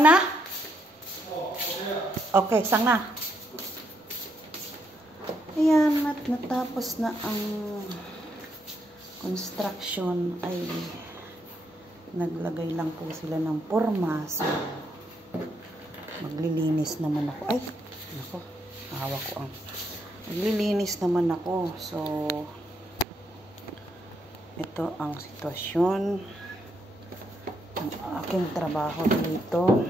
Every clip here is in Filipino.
Sang na? Okay, sang na. Ayan, at natapos na ang construction ay naglagay lang po sila ng porma. So, maglilinis naman ako. Ay, nako, hawak ko ang. Maglilinis naman ako. So, ito ang sitwasyon. Ang aking trabaho dito.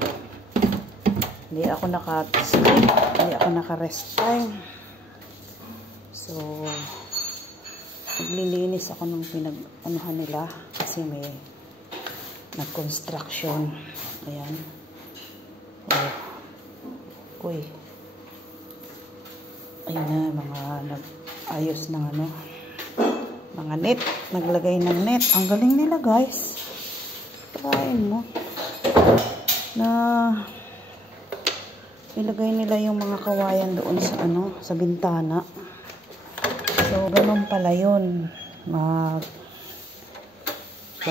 Hindi ako naka-rest time. So, maglilinis ako ng pinag-anuhan nila kasi may nag-construction. Ayan. Oh. Uy. Ayun na, mga nag-ayos ng ano. Mga net. Naglagay ng net. Ang galing nila, guys. Kain mo. Na ilagay nila yung mga kawayan doon sa ano, sa bintana. So, ganun pala yun.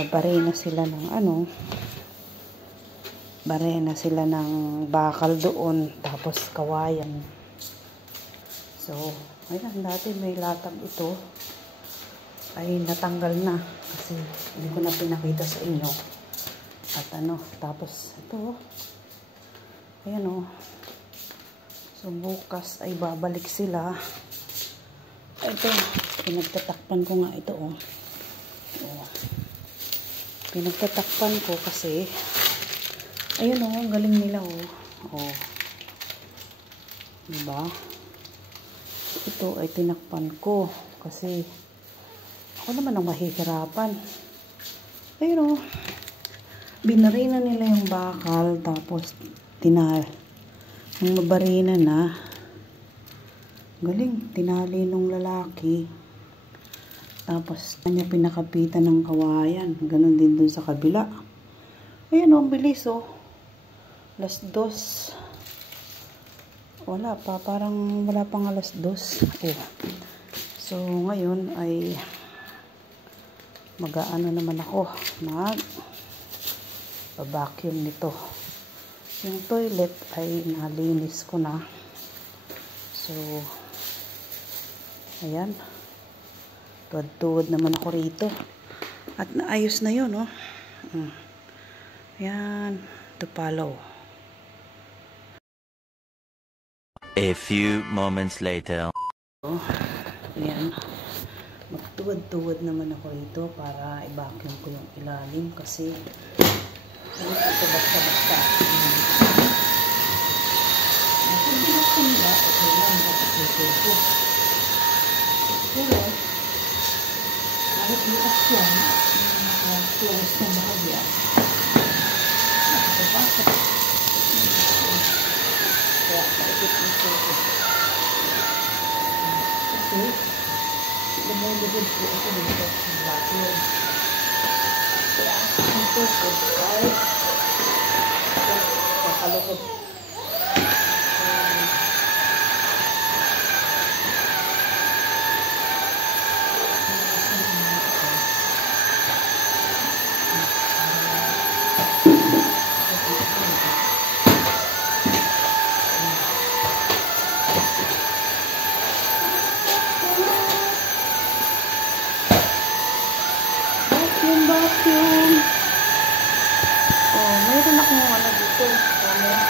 Barena sila ng ano, barena sila ng bakal doon, tapos kawayan. So, ayun, dati may latag ito. Ay, natanggal na. Kasi, hindi ko na pinakita sa inyo. At ano, tapos, ito, ayan o. So, bukas ay babalik sila. Ito, pinagtatakpan ko nga ito, oh. Oh. Pinagtatakpan ko kasi, ayun, oh, ang galing nila, oh. Oh. Diba? Ito ay tinakpan ko kasi ako naman ang mahihirapan. Ayun, oh. Binarina nila yung bakal, tapos nung mabarina na, galing, tinali nung lalaki. Tapos, kanya pinakapitan ng kawayan. Ganon din dun sa kabila. Ayan o, ang bilis o. Alas 2. Wala pa, parang wala pang alas 2. Oh. So, ngayon ay mag-aano naman ako. Mag-vacuum nito. Yung toilet ay nalinis ko na. So, ayan. Tuwad-tuwad naman ako rito. At naayos na yun, oh. Ayan. Tupalaw. A few moments later. Oh, ayan. Magtuwad-tuwad naman ako rito para i-vacuum ko yung ilalim kasi hindi ito basta-basta. Kung binuksan nila, okay lang. Bakit ko. Pero, kahit bukas yan, yung naka-close na bahagya, nakapapasok. Kaya, paikot yung photo. Kasi, lumulugod po ako dito sa vacuum. Kaya, ang photo ay kakalukod. Vacuum. Oh, mayroon akong ano dito. Camera.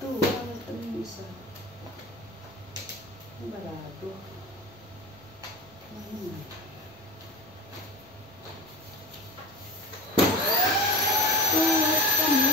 Tuwag ang isa. Ang barato. Ayun. Tuwag kami.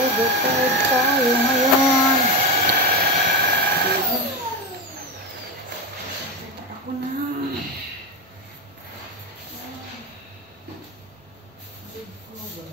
Overtime tayo ngayon. Ako na. Big cover.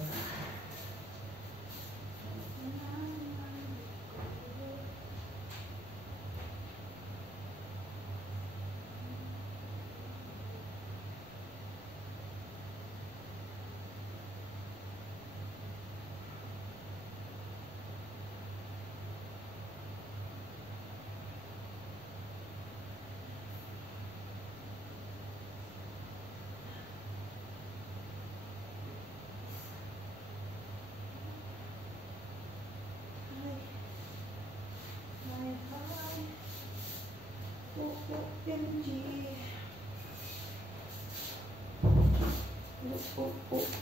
OMG.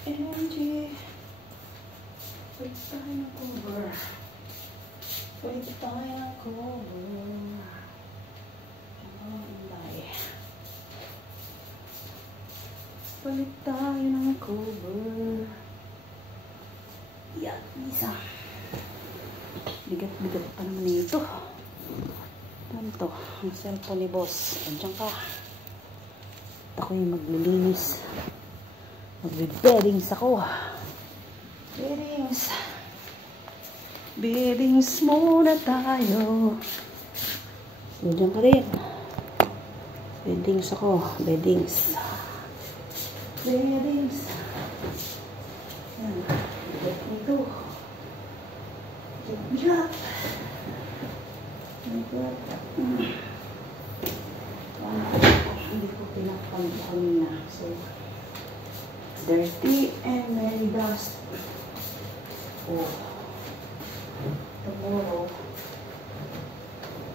OMG. Pwede tayo ng cover. Pwede tayo ng cover. Palit tayo ng cover. Yan, isa. Bigat-bigat pa naman ito. Ganito, ang cellphone ni boss. Andiyan ka. At ako'y maglilinis. Magbe-beddings ako. Beddings. Beddings muna tayo. Andiyan ka rin. Beddings ako. Beddings. Beddings. Yan. Bigat nito. Bigat. Hindi ko pinakpan kanina. So, dirty and very dust. Oh. Tomorrow,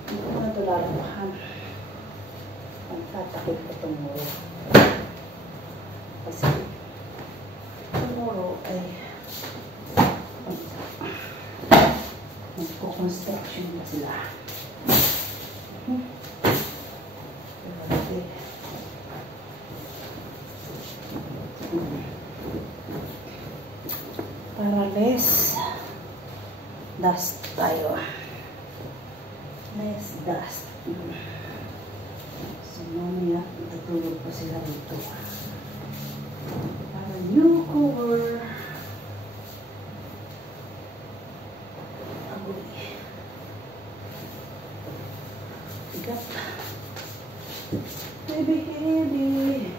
hindi ko na ito lalabahan. Ang tatakit ko tomorrow. Kasi, tomorrow ay magpo-construction na sila. Para less dust tayo. Less dust. So, mamaya, tutulog pa sila dito. Para new cover. Agoy. Bigat. Heavy, heavy.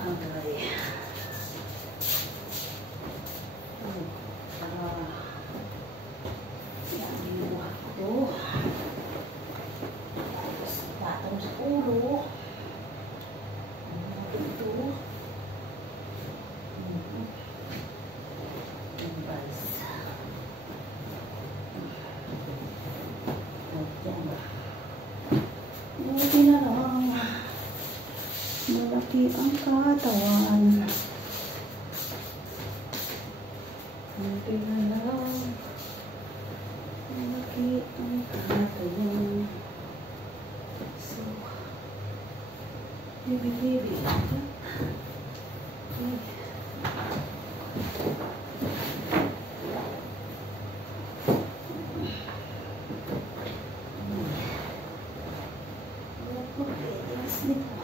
Agay. Yan, binuha ko. Tapos, patong sa ulo. Ito. Yung bals. Ayan. Buti na lang. Malaki ang katawan. Buti na lang. Malaki ang katawan. So, baby. nito.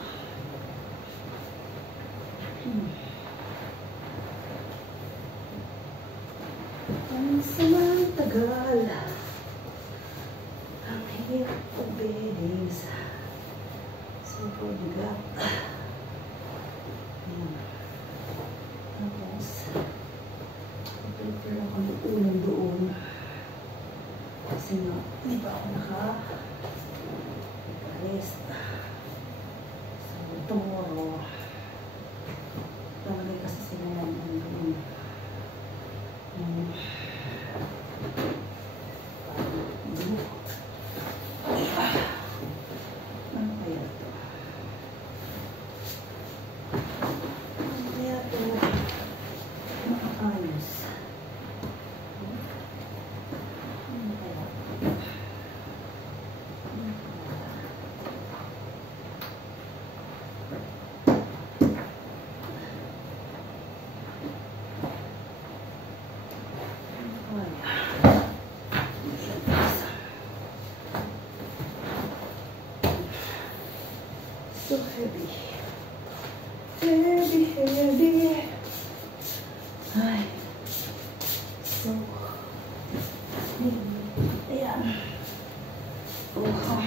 Ang samang tagal. Ang hirap pagbilis. Super bigat. Ayan. Tapos, prepare ako ng ulam doon. Kasi nga, hindi pa ako naka-rest. So, tomorrow, lalagay kasi sila ng doon. Ano kaya ito? Ano kaya ito? Makaayos. Ano kaya? So heavy. Heavy, heavy. Ay. So heavy. Ayan. Oh.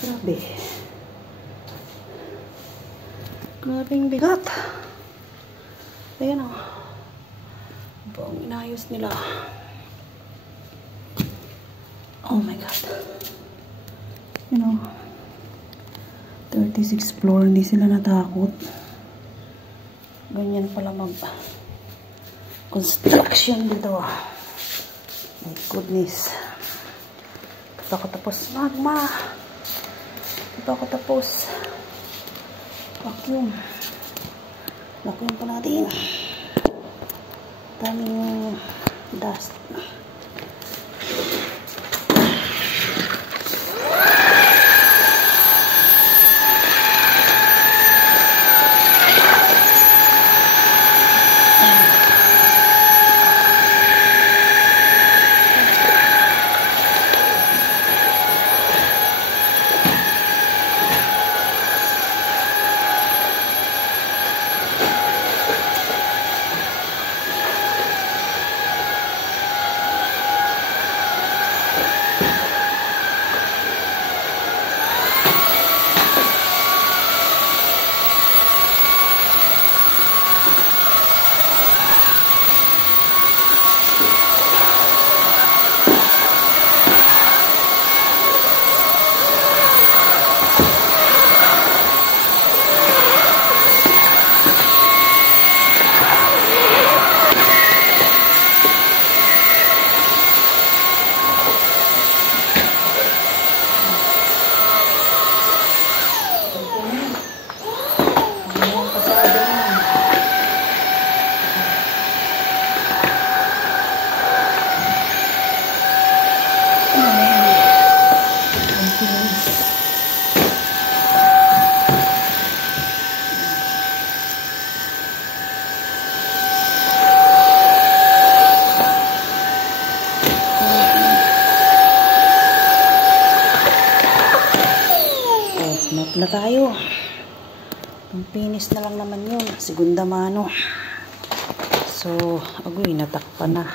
Grabe. Grabing bigat. Ayan o. Ang inayos nila. Oh my God. You know, 36th floor, hindi sila natakot. Ganyan pala mag-construction dito. My goodness. Ito ako tapos magma. Ito ako tapos vacuum. Vacuum pa natin. Daming dust. Na tayo. Finish na lang naman yun. Segunda mano. So, agoy, natakpan na.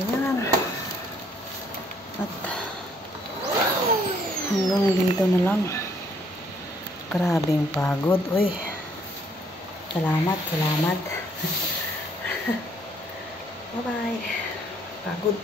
Ayan. At hanggang dito na lang. Grabing pagod. Uy. Salamat, salamat. Bye-bye. Pagod.